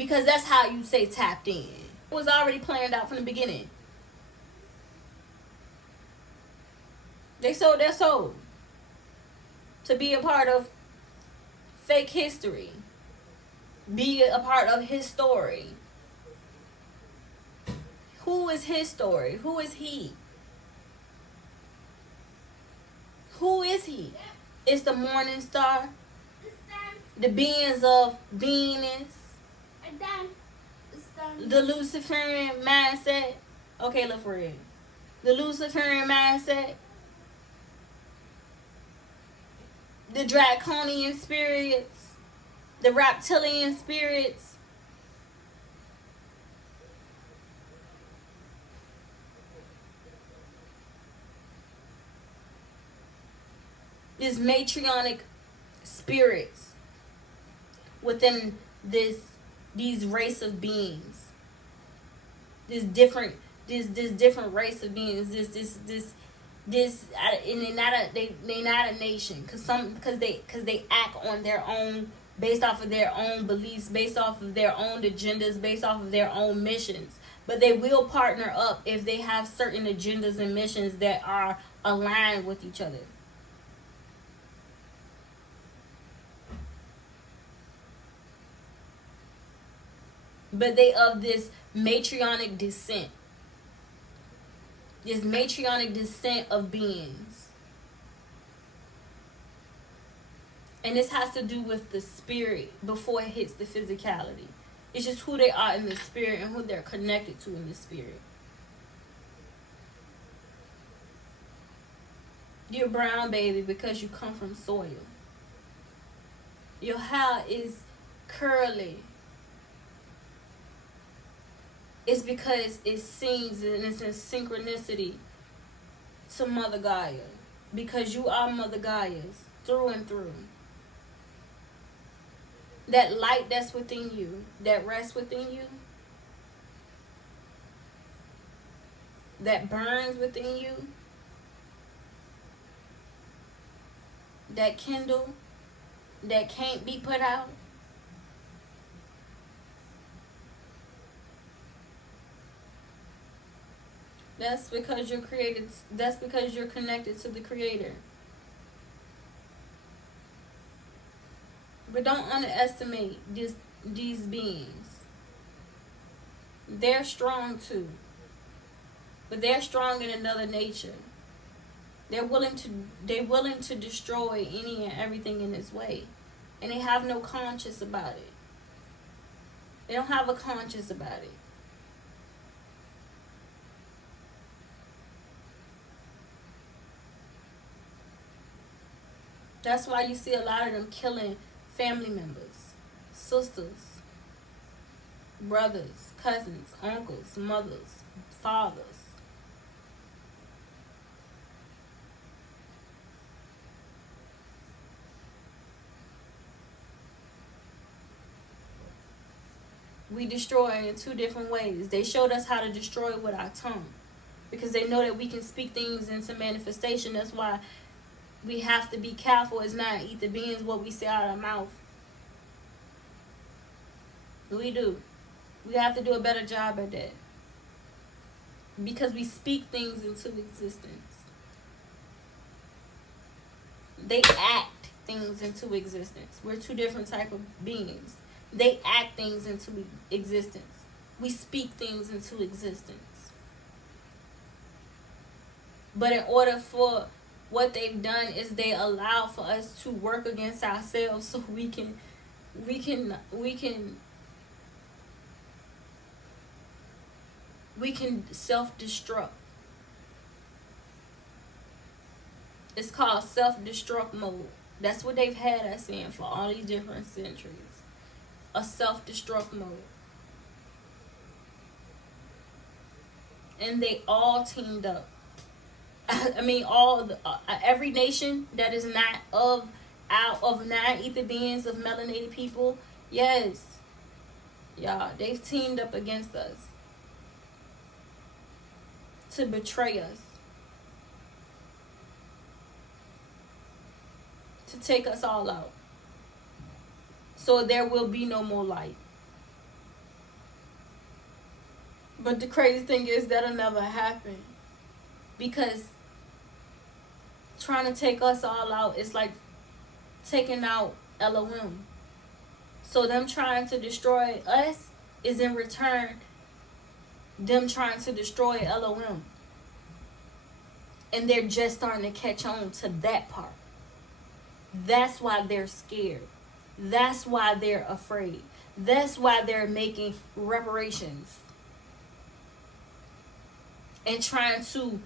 Because that's how you say tapped in. It was already planned out from the beginning. They sold their soul to be a part of fake history. Be a part of his story. Who is his story? Who is he? Who is he? It's the morning star. The beings of Venus. The Luciferian mindset. Okay, look for it. The Luciferian mindset. The Draconian spirits. The reptilian spirits. These matriarchic spirits within these race of beings. This different race of beings. This and they're not a nation because they act on their own, based off of their own beliefs, based off of their own agendas, based off of their own missions. But they will partner up if they have certain agendas and missions that are aligned with each other. But they of this matriarchic descent. This matriarchic descent of beings. And this has to do with the spirit before it hits the physicality. It's just who they are in the spirit and who they're connected to in the spirit. You're brown, baby, because you come from soil. Your hair is curly. It's because it sings and it's in synchronicity to Mother Gaia. Because you are Mother Gaia's through and through. That light that's within you, that rests within you, that burns within you, that kindle, that can't be put out. That's because you're created. That's because you're connected to the Creator. But don't underestimate these beings. They're strong too. But they're strong in another nature. They're willing to destroy any and everything in this way. And they have no conscience about it. They don't have a conscience about it. That's why you see a lot of them killing family members, sisters, brothers, cousins, uncles, mothers, fathers. We destroy in two different ways. They showed us how to destroy with our tongue because they know that we can speak things into manifestation. That's why we have to be careful as not eat the beans what we say out of our mouth. We do. We have to do a better job at that. Because we speak things into existence. They act things into existence. We're two different type of beings. They act things into existence. We speak things into existence. But in order for what they've done is they allow for us to work against ourselves so we can self-destruct. It's called self-destruct mode. That's what they've had us in for all these different centuries. A self-destruct mode. And they all teamed up. I mean, every nation that is not of non-ether beings, of melanated people, yes, y'all, they've teamed up against us to betray us, to take us all out. So there will be no more light. But the crazy thing is that'll never happen. Because trying to take us all out is like taking out Elohim. So them trying to destroy us is in return them trying to destroy Elohim. And they're just starting to catch on to that part. That's why they're scared. That's why they're afraid. That's why they're making reparations. And trying to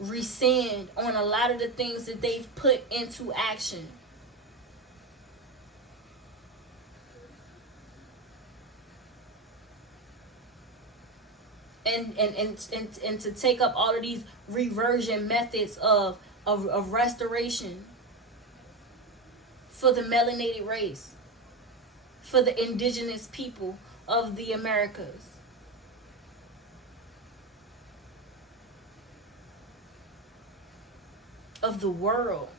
rescind on a lot of the things that they've put into action. And to take up all of these reversion methods of restoration for the melanated race, for the indigenous people of the Americas. Of the world.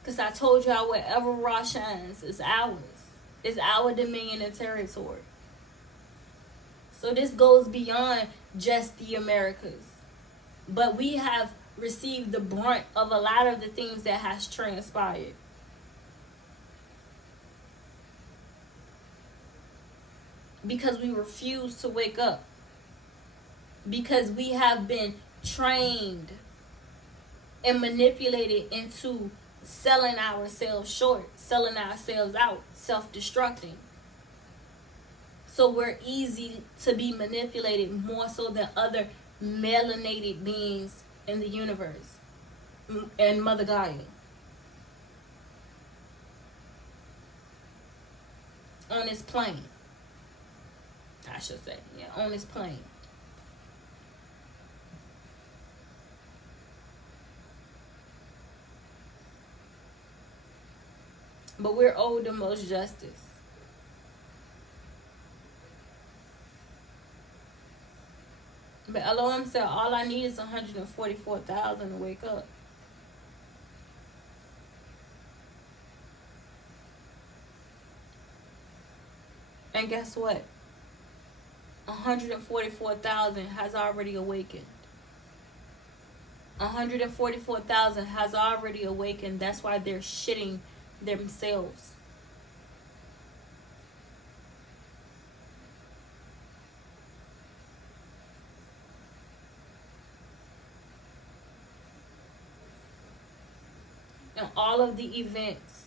Because I told y'all wherever Ra shines is ours. It's our dominion and territory. So this goes beyond just the Americas. But we have received the brunt of a lot of the things that has transpired. Because we refuse to wake up. Because we have been trained and manipulated into selling ourselves short, selling ourselves out, self-destructing. So we're easy to be manipulated more so than other melanated beings in the universe and Mother Gaia. On this plane. I should say. Yeah, on this plane. But we're owed the most justice. But Elohim said, all I need is 144,000 to wake up. And guess what? 144,000 has already awakened. 144,000 has already awakened. That's why they're shitting themselves. And all of the events,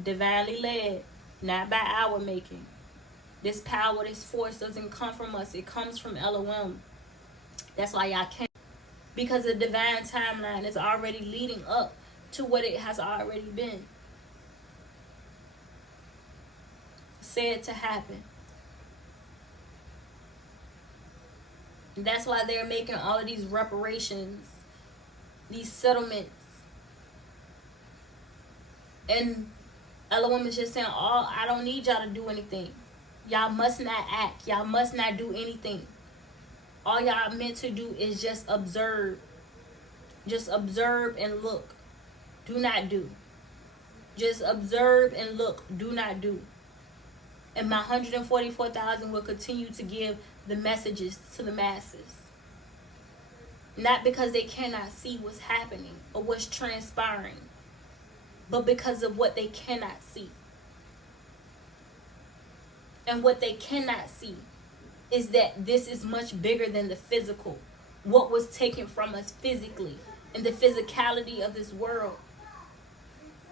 divinely led, not by our making. This power, this force doesn't come from us. It comes from Elohim. That's why y'all can't. Because the divine timeline is already leading up to what it has already been said to happen. And that's why they're making all of these reparations, these settlements. And Elohim is just saying, I don't need y'all to do anything. Y'all must not act. Y'all must not do anything. All y'all meant to do is just observe. Just observe and look. Do not do. Just observe and look. Do not do. And my 144,000 will continue to give the messages to the masses. Not because they cannot see what's happening or what's transpiring, but because of what they cannot see. And what they cannot see is that this is much bigger than the physical. What was taken from us physically and the physicality of this world.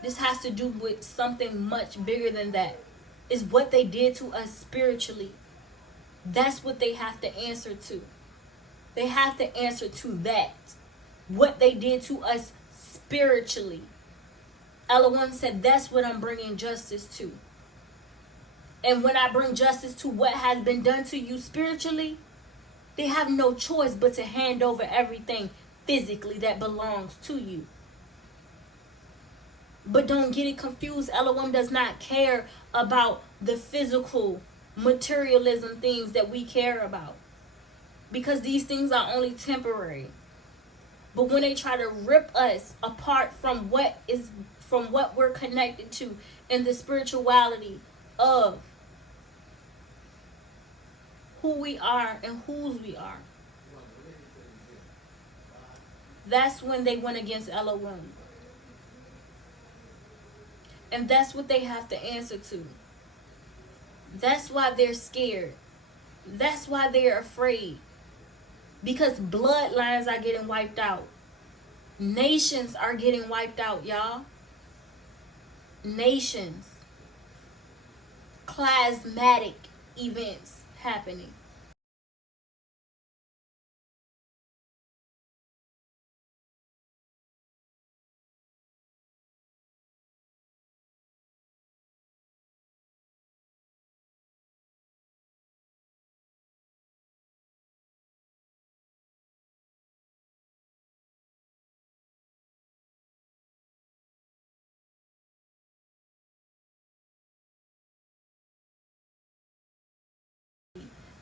This has to do with something much bigger than that. It's what they did to us spiritually. That's what they have to answer to. They have to answer to that. What they did to us spiritually. Elohim said, that's what I'm bringing justice to. And when I bring justice to what has been done to you spiritually, they have no choice but to hand over everything physically that belongs to you. But don't get it confused. Elohim does not care about the physical materialism things that we care about. Because these things are only temporary. But when they try to rip us apart from what we're connected to in the spirituality of who we are and whose we are. That's when they went against Elohim. And that's what they have to answer to. That's why they're scared. That's why they're afraid. Because bloodlines are getting wiped out. Nations are getting wiped out, y'all. Nations. Plasmatic events happening.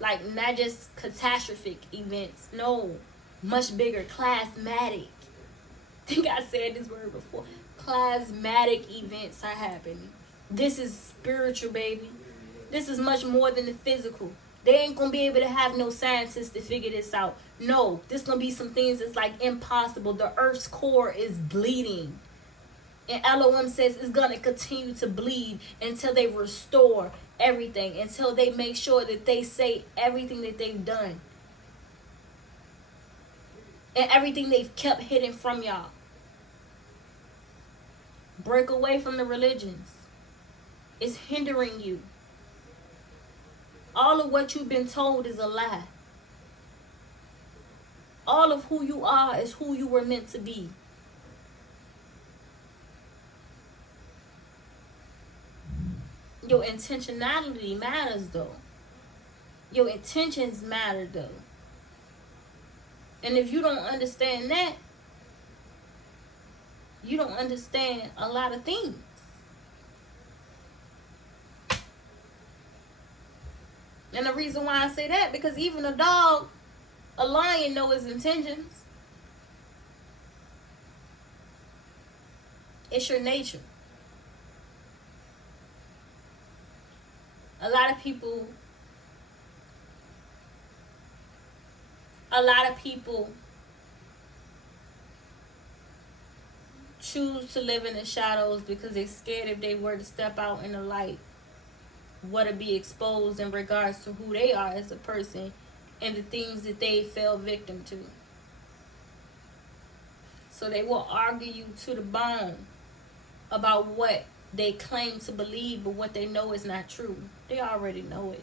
Like, not just catastrophic events. No. Much bigger. Plasmatic. I think I said this word before. Plasmatic events are happening. This is spiritual, baby. This is much more than the physical. They ain't gonna be able to have no scientists to figure this out. No, this gonna be some things that's like impossible. The earth's core is bleeding. And Elohim says it's gonna continue to bleed until they restore everything, until they make sure that they say everything that they've done. And everything they've kept hidden from y'all. Break away from the religions. It's hindering you. All of what you've been told is a lie. All of who you are is who you were meant to be. Your intentionality matters, though. Your intentions matter, though. And if you don't understand that, you don't understand a lot of things. And the reason why I say that, because even a lion knows his intentions. It's your nature. A lot of people choose to live in the shadows because they're scared if they were to step out in the light, what to be exposed in regards to who they are as a person and the things that they fell victim to. So they will argue you to the bone about what they claim to believe, but what they know is not true. They already know it.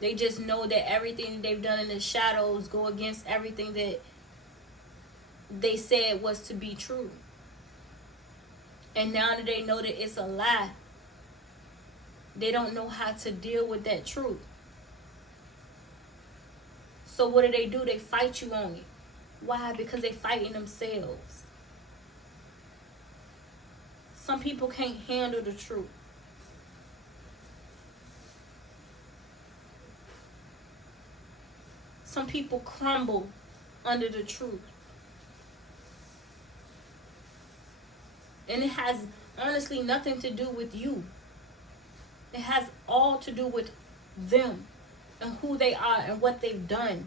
They just know that everything they've done in the shadows go against everything that they said was to be true. And now that they know that it's a lie, they don't know how to deal with that truth. So what do? They fight you on it. Why? Because they fighting themselves. Some people can't handle the truth. Some people crumble under the truth. And it has honestly nothing to do with you. It has all to do with them and who they are and what they've done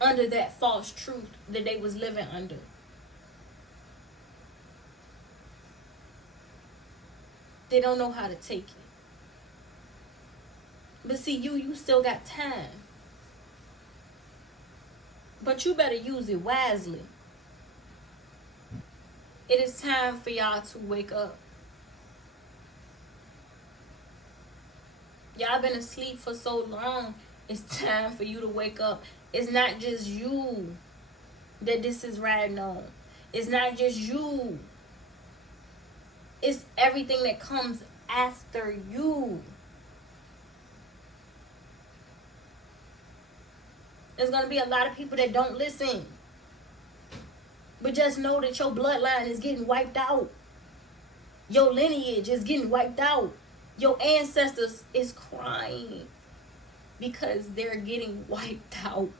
under that false truth that they was living under. They don't know how to take it. But see, you still got time. But you better use it wisely. It is time for y'all to wake up. Y'all been asleep for so long. It's time for you to wake up. It's not just you that this is riding on. It's not just you. It's everything that comes after you. There's going to be a lot of people that don't listen. But just know that your bloodline is getting wiped out. Your lineage is getting wiped out. Your ancestors is crying because they're getting wiped out.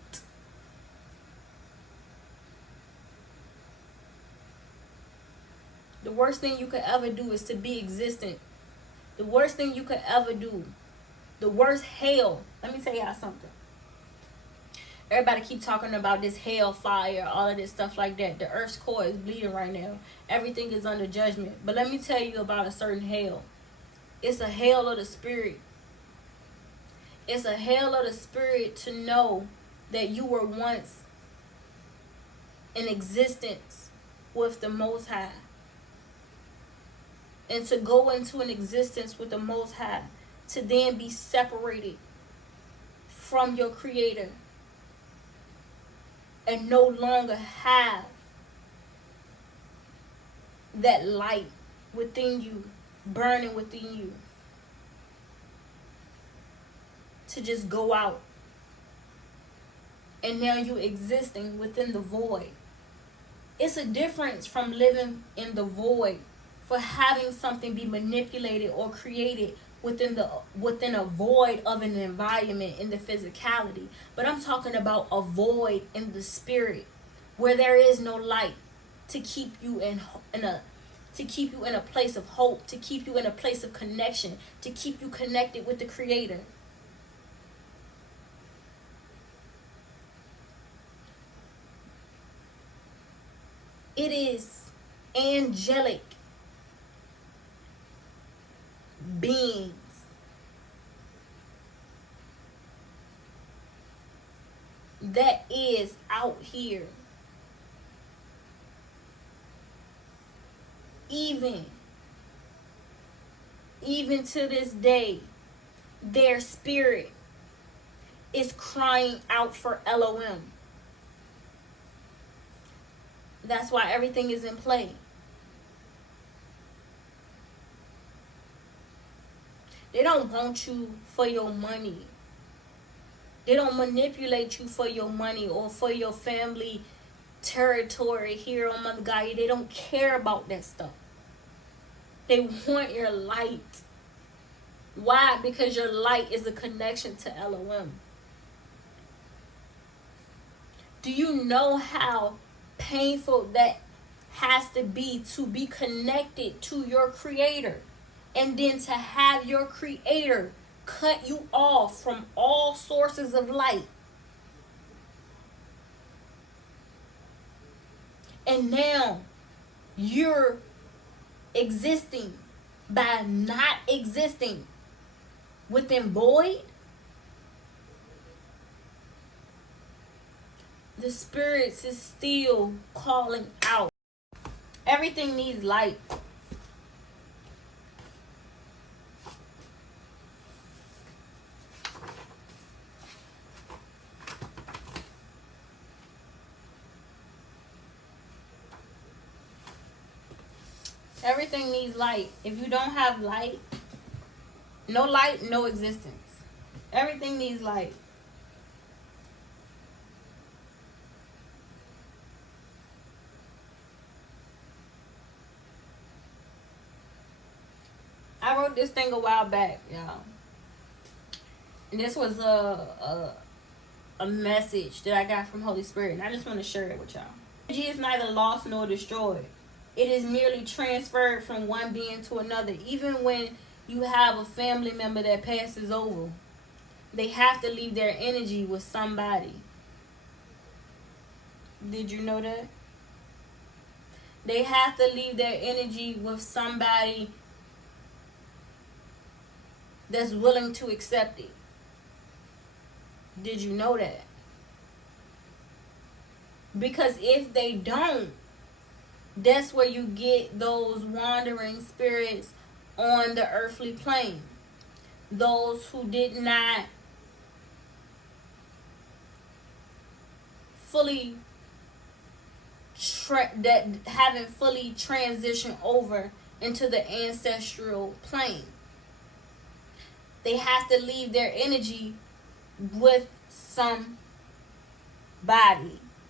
The worst thing you could ever do is to be existent. The worst thing you could ever do The worst hell. Let me tell y'all something. Everybody keep talking about this hell fire, all of this stuff like that. The earth's core is bleeding right now. Everything is under judgment. But let me tell you about a certain hell. It's a hell of the spirit. It's a hell of the spirit to know that you were once in existence with the Most High. And to go into an existence with the Most High, to then be separated from your Creator and no longer have that light within you, burning within you, to just go out. And now you existing within the void. It's a difference from living in the void, for having something be manipulated or created within a void of an environment in the physicality. But I'm talking about a void in the spirit, where there is no light to keep you in a place of hope, to keep you in a place of connection, to keep you connected with the Creator. It is angelic beings that is out here, even to this day. Their spirit is crying out for Elohim. That's why everything is in play. They don't want you for your money. They don't manipulate you for your money or for your family territory here on Mother Gaia. They don't care about that stuff. They want your light. Why? Because your light is a connection to Elohim. Do you know how painful that has to be connected to your Creator, and then to have your Creator cut you off from all sources of light? And now you're existing by not existing within void. The spirits is still calling out. Everything needs light. Everything needs light. If you don't have light, no existence. Everything needs light. I wrote this thing a while back, y'all. And this was a message that I got from Holy Spirit, and I just want to share it with y'all. Energy is neither lost nor destroyed. It is merely transferred from one being to another. Even when you have a family member that passes over, they have to leave their energy with somebody. Did you know that? They have to leave their energy with somebody that's willing to accept it. Did you know that? Because if they don't, that's where you get those wandering spirits on the earthly plane. Those who did not fully that haven't fully transitioned over into the ancestral plane. They have to leave their energy with somebody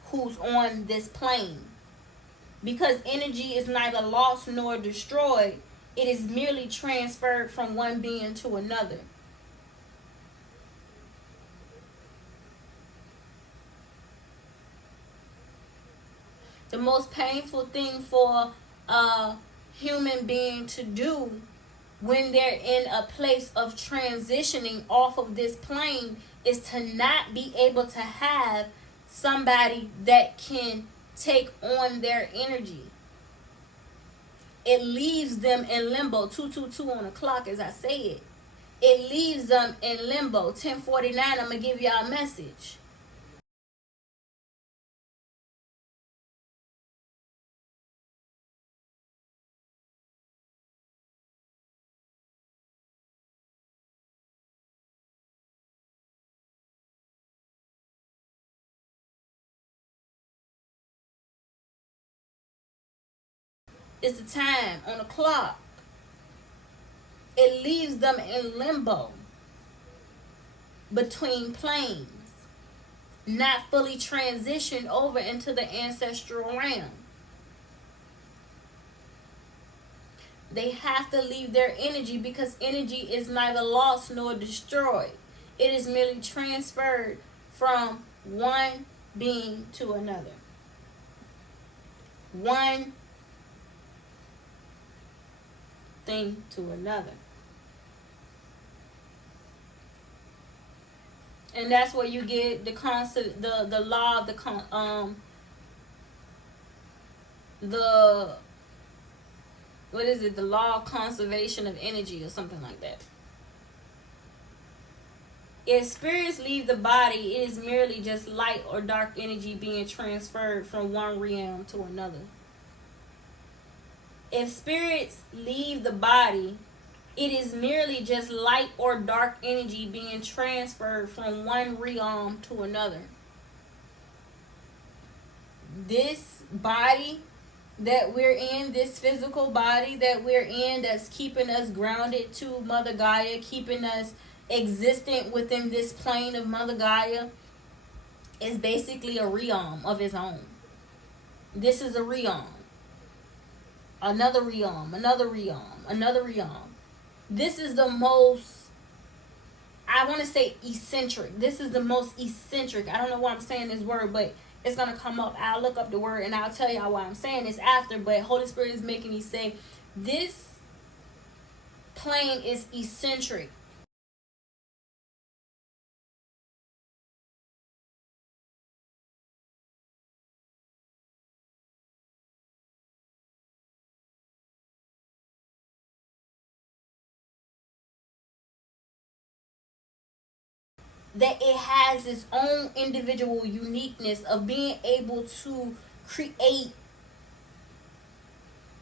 who's on this plane. Because energy is neither lost nor destroyed. It is merely transferred from one being to another. The most painful thing for a human being to do when they're in a place of transitioning off of this plane is to not be able to have somebody that can take on their energy. It leaves them in limbo. 222 on the clock, as I say it. It leaves them in limbo. 10:49, I'm going to give y'all a message. It's the time on the clock. It leaves them in limbo between planes, not fully transitioned over into the ancestral realm. They have to leave their energy because energy is neither lost nor destroyed. It is merely transferred from one being to another. One thing to another. And that's where you get the concept, the law of the what is it? The law of conservation of energy or something like that. If spirits leave the body, it is merely just light or dark energy being transferred from one realm to another. If spirits leave the body, it is merely just light or dark energy being transferred from one realm to another. This body that we're in, this physical body that we're in, that's keeping us grounded to Mother Gaia, keeping us existent within this plane of Mother Gaia, is basically a realm of its own. This is a realm. Another realm, another realm, another realm. This is the most, I want to say eccentric. This is the most eccentric. I don't know why I'm saying this word, but it's going to come up. I'll look up the word and I'll tell y'all why I'm saying this after. But Holy Spirit is making me say this plane is eccentric. That it has its own individual uniqueness of being able to create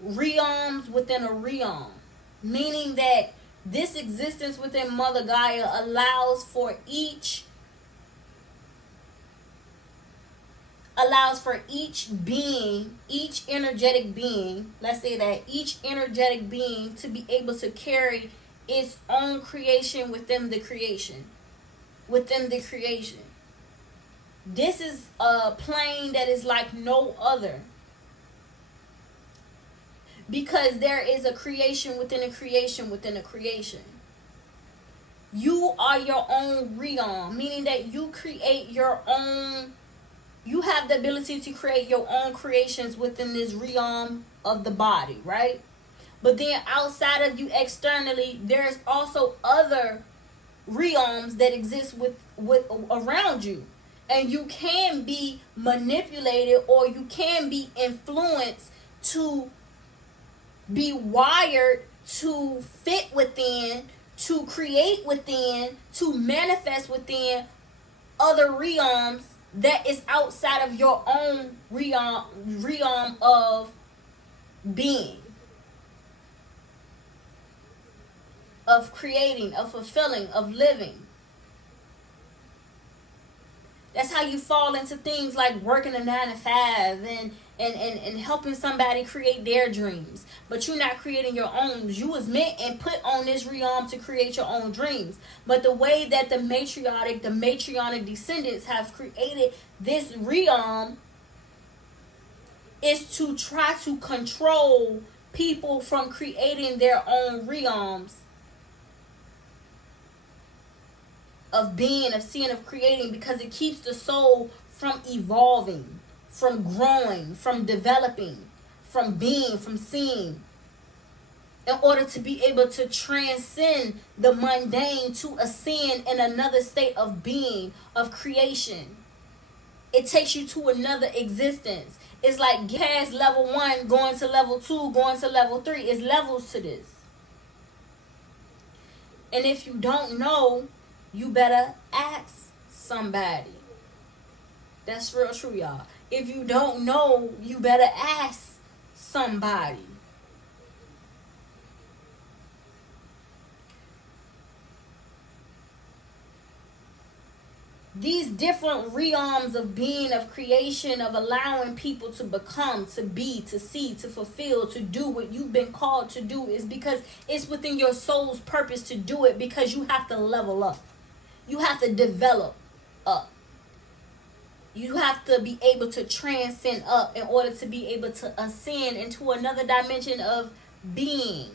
realms within a realm. Meaning that this existence within Mother Gaia allows for each being, each energetic being, let's say that each energetic being to be able to carry its own creation within the creation. This is a plane that is like no other, because there is a creation within a creation within a creation. You are your own realm, meaning that you create your own, you have the ability to create your own creations within this realm of the body, right? But then outside of you externally, there's also other realms that exist with around you, and you can be manipulated or you can be influenced to be wired to fit within, to create within, to manifest within other realms that is outside of your own realm of being, of creating, of fulfilling, of living. That's how you fall into things like working a 9 to 5 and helping somebody create their dreams. But you're not creating your own. You was meant and put on this realm to create your own dreams. But the way that the matriarchic descendants have created this realm is to try to control people from creating their own realms of being, of seeing, of creating, because it keeps the soul from evolving, from growing, from developing, from being, from seeing. in order to be able to transcend the mundane to ascend in another state of being, of creation. It takes you to another existence. It's like past level 1, going to level 2, going to level 3. It's levels to this. And if you don't know, you better ask somebody. That's real true, y'all. If you don't know, you better ask somebody. These different realms of being, of creation, of allowing people to become, to be, to see, to fulfill, to do what you've been called to do, is because it's within your soul's purpose to do it, because you have to level up. You have to develop up. You have to be able to transcend up in order to be able to ascend into another dimension of being.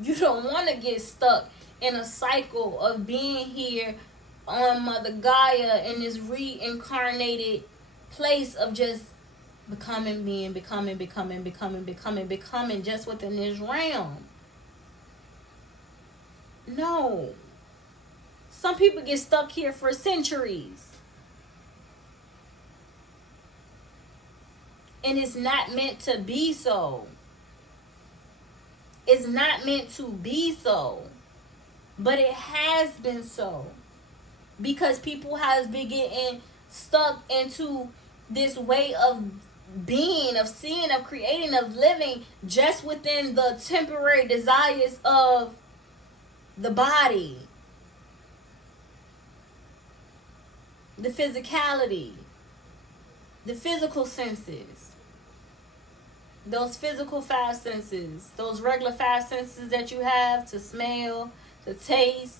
You don't want to get stuck in a cycle of being here on Mother Gaia in this reincarnated place of just becoming, being, becoming just within this realm. No. Some people get stuck here for centuries. And it's not meant to be so. It's not meant to be so. But it has been so. Because people have been getting stuck into this way of being, of seeing, of creating, of living just within the temporary desires of the body. The physicality. The physical senses. Those physical 5 senses. Those regular 5 senses that you have to smell, to taste,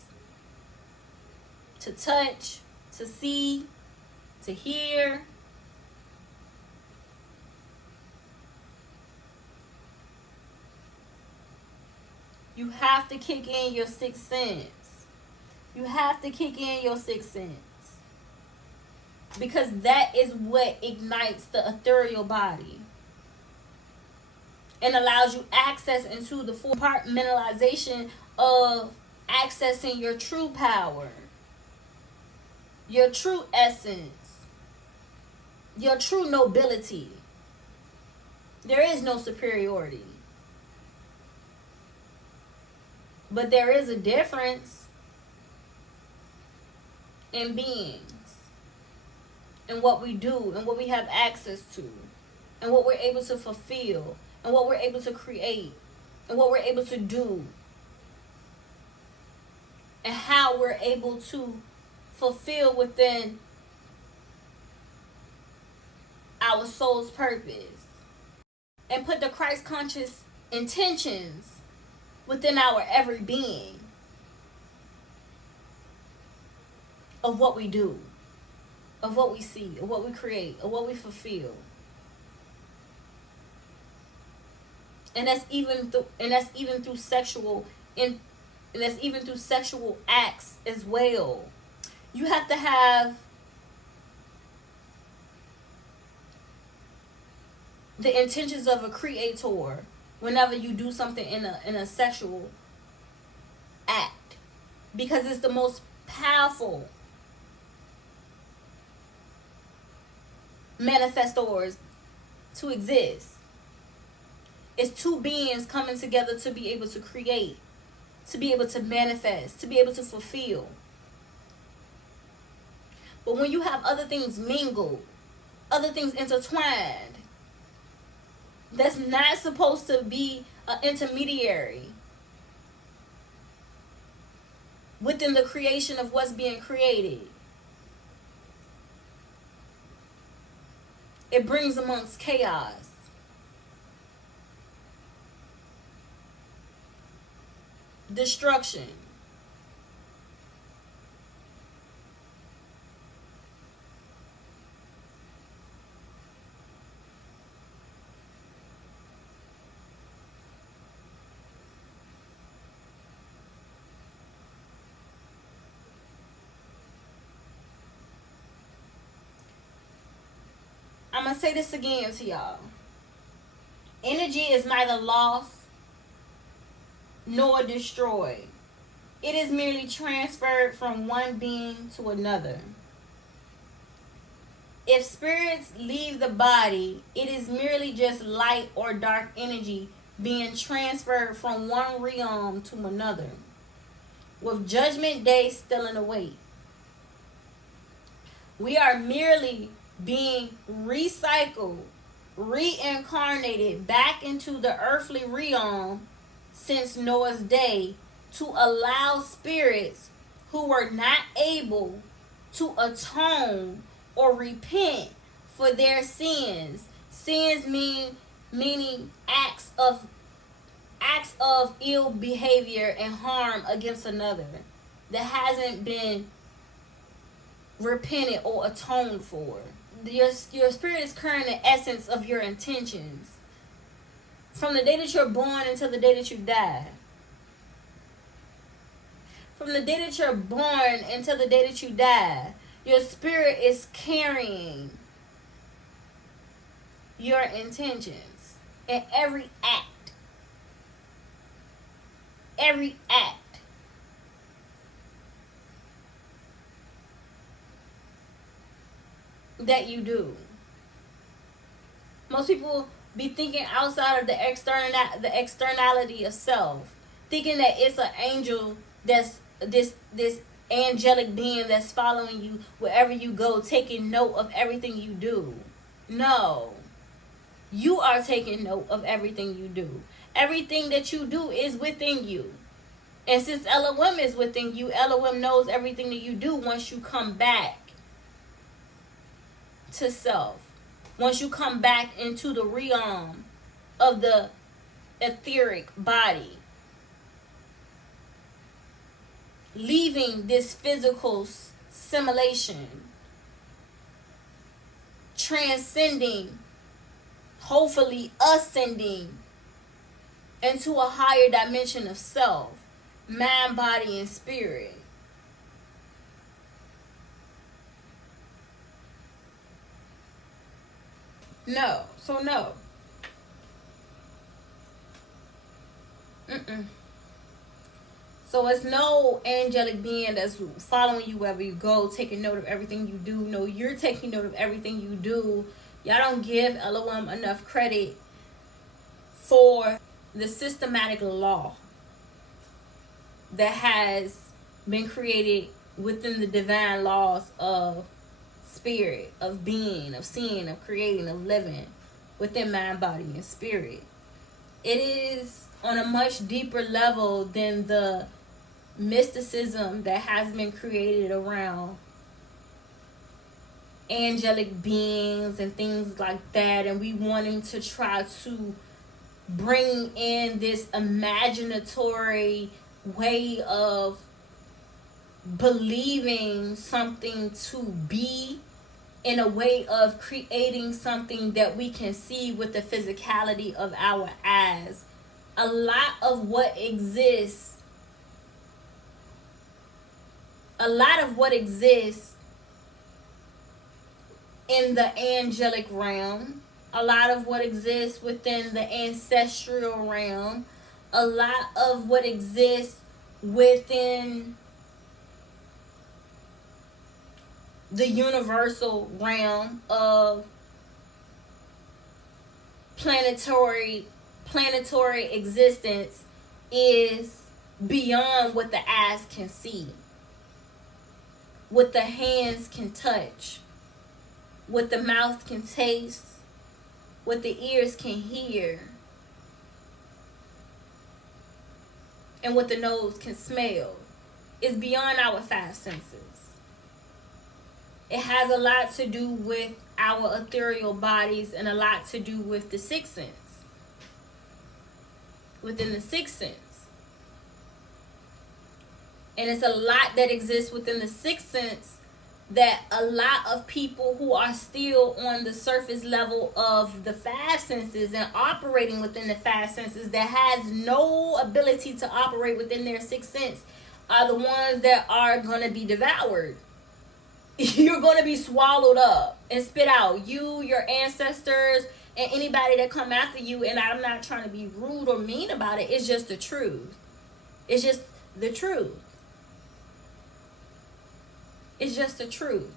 to touch, to see, to hear. You have to kick in your 6th sense. You have to kick in your 6th sense. Because that is what ignites the ethereal body. And allows you access into the full compartmentalization of accessing your true power, your true essence, your true nobility. There is no superiority. But there is a difference in beings, and what we do, and what we have access to, and what we're able to fulfill, and what we're able to create, and what we're able to do, and how we're able to fulfill within our soul's purpose, and put the Christ conscious intentions within our every being of what we do, of what we see, of what we create, of what we fulfill. And that's even through sexual acts as well. You have to have the intentions of a creator whenever you do something in a sexual act, because it's the most powerful manifestors to exist. It's 2 beings coming together to be able to create, to be able to manifest, to be able to fulfill. But when you have other things mingled, other things intertwined, that's not supposed to be an intermediary within the creation of what's being created. It brings amongst chaos. Destruction. I'm going to say this again to y'all. Energy is neither lost nor destroyed. It is merely transferred from one being to another. If spirits leave the body, it is merely just light or dark energy being transferred from one realm to another, with Judgment Day still in the wait. We are merely being recycled, reincarnated back into the earthly realm since Noah's day to allow spirits who were not able to atone or repent for their sins. Sins meaning acts of ill behavior and harm against another that hasn't been repented or atoned for. Your spirit is carrying the essence of your intentions from the day that you're born until the day that you die. From the day that you're born until the day that you die, your spirit is carrying your intentions in every act. Every act. That you do. Most people be thinking outside of the externality of self, thinking that it's an angel that's this angelic being that's following you wherever you go, taking note of everything you do. No. You are taking note of everything you do. Everything that you do is within you. And since Elohim is within you, Elohim knows everything that you do once you come back to self. Once you come back into the realm of the etheric body. Leaving this physical simulation. Transcending, hopefully ascending into a higher dimension of self. Mind, body, and spirit. No. So no. So it's no angelic being that's following you wherever you go, taking note of everything you do. No, you're taking note of everything you do. Y'all don't give Elohim enough credit for the systematic law that has been created within the divine laws of spirit, of being, of seeing, of creating, of living within mind, body, and spirit. It is on a much deeper level than the mysticism that has been created around angelic beings and things like that, and we wanting to try to bring in this imaginatory way of believing something to be in a way of creating something that we can see with the physicality of our eyes. A lot of what exists in the angelic realm, a lot of what exists within the ancestral realm, a lot of what exists within the universal realm of planetary existence is beyond what the eyes can see, what the hands can touch, what the mouth can taste, what the ears can hear, and what the nose can smell. It's beyond our five senses. It has a lot to do with our ethereal bodies and a lot to do with the sixth sense. Within the sixth sense. And it's a lot that exists within the sixth sense that a lot of people who are still on the surface level of the five senses and operating within the five senses that has no ability to operate within their sixth sense are the ones that are going to be devoured. You're going to be swallowed up and spit out. You, your ancestors, And anybody that come after you, and I'm not trying to be rude or mean about it, it's just the truth. It's just the truth. It's just the truth.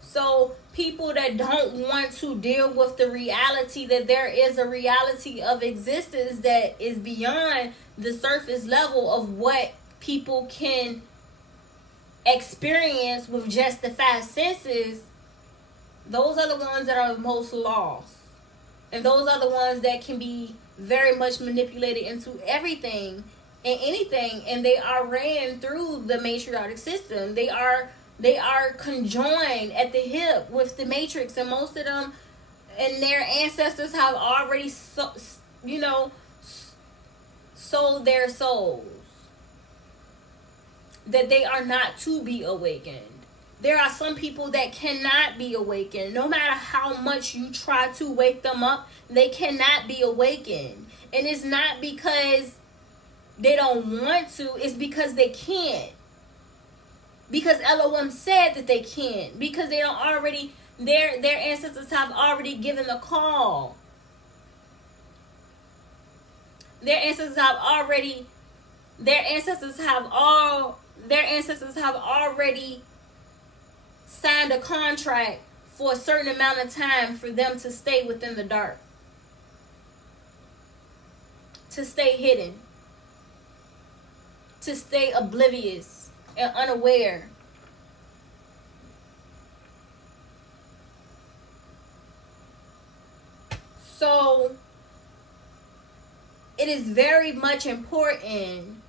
So people that don't want to deal with the reality that there is a reality of existence that is beyond the surface level of what people can experience with just the five senses, those are the ones that are the most lost. And those are the ones that can be very much manipulated into everything and anything. And they are ran through the matriotic system. They are conjoined at the hip with the matrix. And most of them and their ancestors have already, sold their souls. That they are not to be awakened. There are some people that cannot be awakened. No matter how much you try to wake them up, they cannot be awakened. And it's not because they don't want to, it's because they can't. Because Elohim said that they can't. Because they don't already, their ancestors have already given the call. Their ancestors have already signed a contract for a certain amount of time for them to stay within the dark, to stay hidden, to stay oblivious and unaware. So it is very much important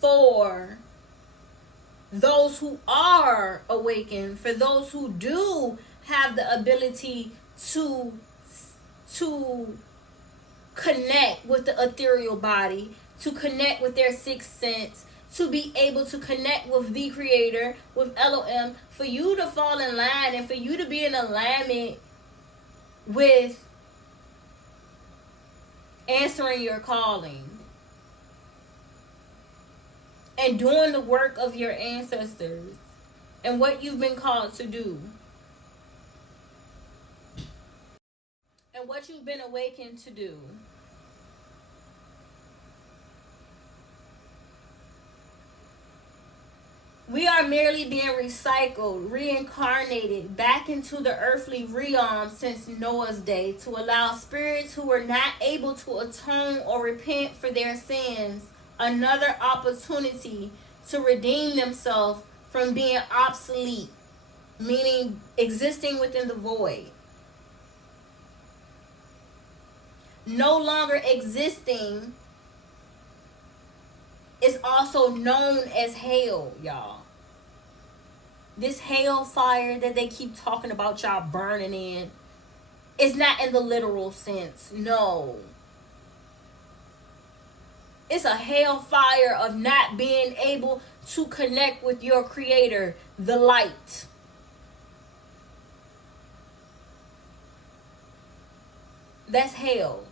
for those who are awakened, for those who do have the ability to connect with the ethereal body, to connect with their sixth sense, to be able to connect with the Creator, with Elohim, for you to fall in line and for you to be in alignment with answering your calling and doing the work of your ancestors and what you've been called to do and what you've been awakened to do. We are merely being recycled, reincarnated back into the earthly realm since Noah's day to allow spirits who were not able to atone or repent for their sins another opportunity to redeem themselves from being obsolete, meaning existing within the void. No longer existing is also known as hell, y'all. This hellfire that they keep talking about y'all burning in is not in the literal sense, no. It's a hellfire of not being able to connect with your Creator, the light. That's hell.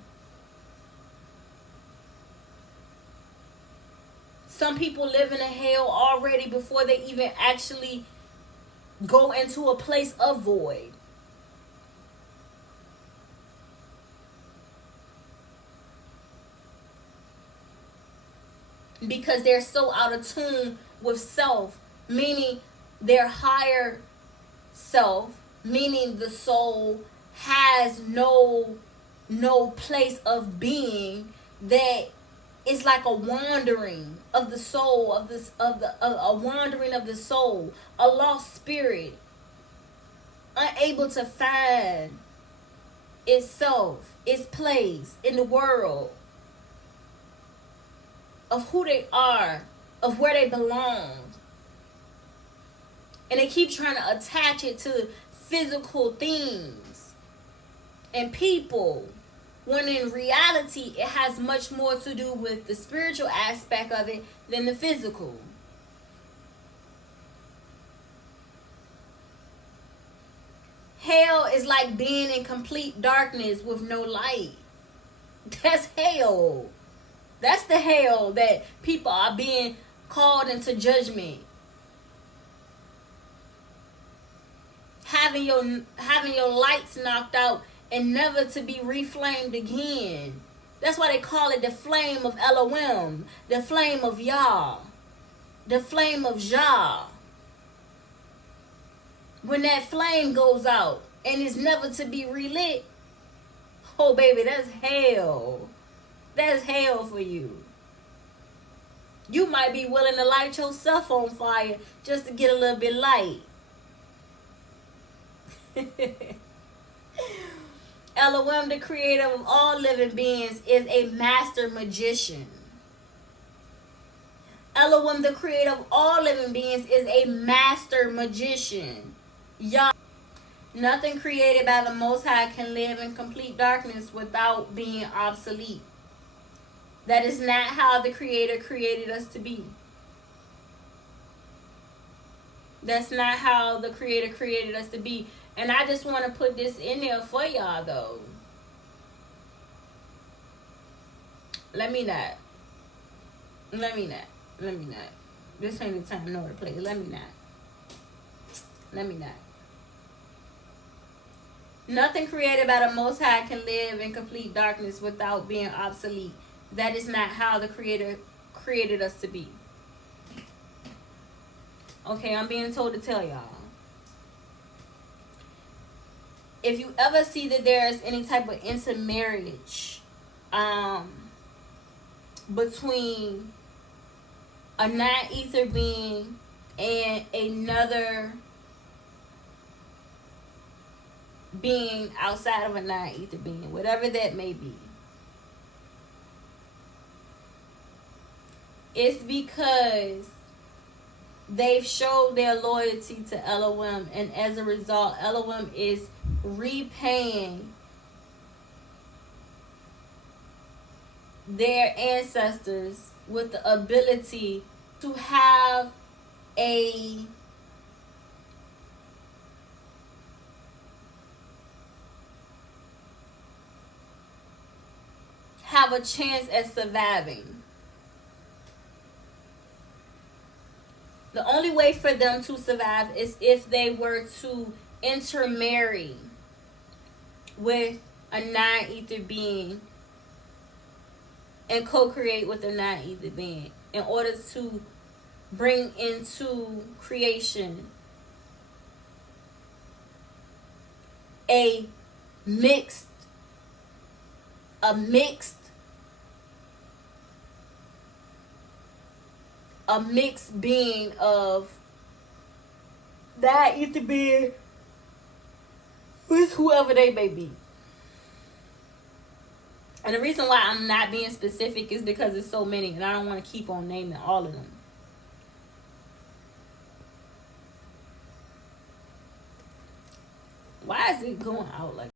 Some people live in a hell already before they even actually go into a place of void. Because they're so out of tune with self, meaning their higher self, meaning the soul has no place of being, that it's like a wandering of the soul, a wandering of the soul, a lost spirit, unable to find itself, its place in the world, of who they are, of where they belong. And they keep trying to attach it to physical things and people, when in reality it has much more to do with the spiritual aspect of it than the physical. Hell is like being in complete darkness with no light. That's hell. That's the hell that people are being called into judgment. having your lights knocked out and never to be reflamed again. That's why they call it the flame of Elohim, the flame of Yah, the flame of Jah. When that flame goes out and is never to be relit, oh baby, that's hell. That's hell for you. You might be willing to light yourself on fire just to get a little bit light. Elohim, the creator of all living beings, is a master magician. Elohim, the creator of all living beings, is a master magician. Yah. Nothing created by the Most High can live in complete darkness without being obsolete. That is not how the Creator created us to be. That's not how the Creator created us to be. And I just want to put this in there for y'all, though. Let me not. This ain't the time nor the place. Let me not. Nothing created by the Most High can live in complete darkness without being obsolete. That is not how the Creator created us to be. Okay, I'm being told to tell y'all. If you ever see that there's any type of intermarriage between a non-ether being and another being outside of a non-ether being, whatever that may be, it's because they've showed their loyalty to Elohim, and as a result, Elohim is repaying their ancestors with the ability to have a chance at surviving. The only way for them to survive is if they were to intermarry with a non-ether being and co-create with a non-ether being in order to bring into creation a mixed being of that ether being with whoever they may be. And the reason why I'm not being specific is because there's so many, and I don't want to keep on naming all of them. Why is it going out like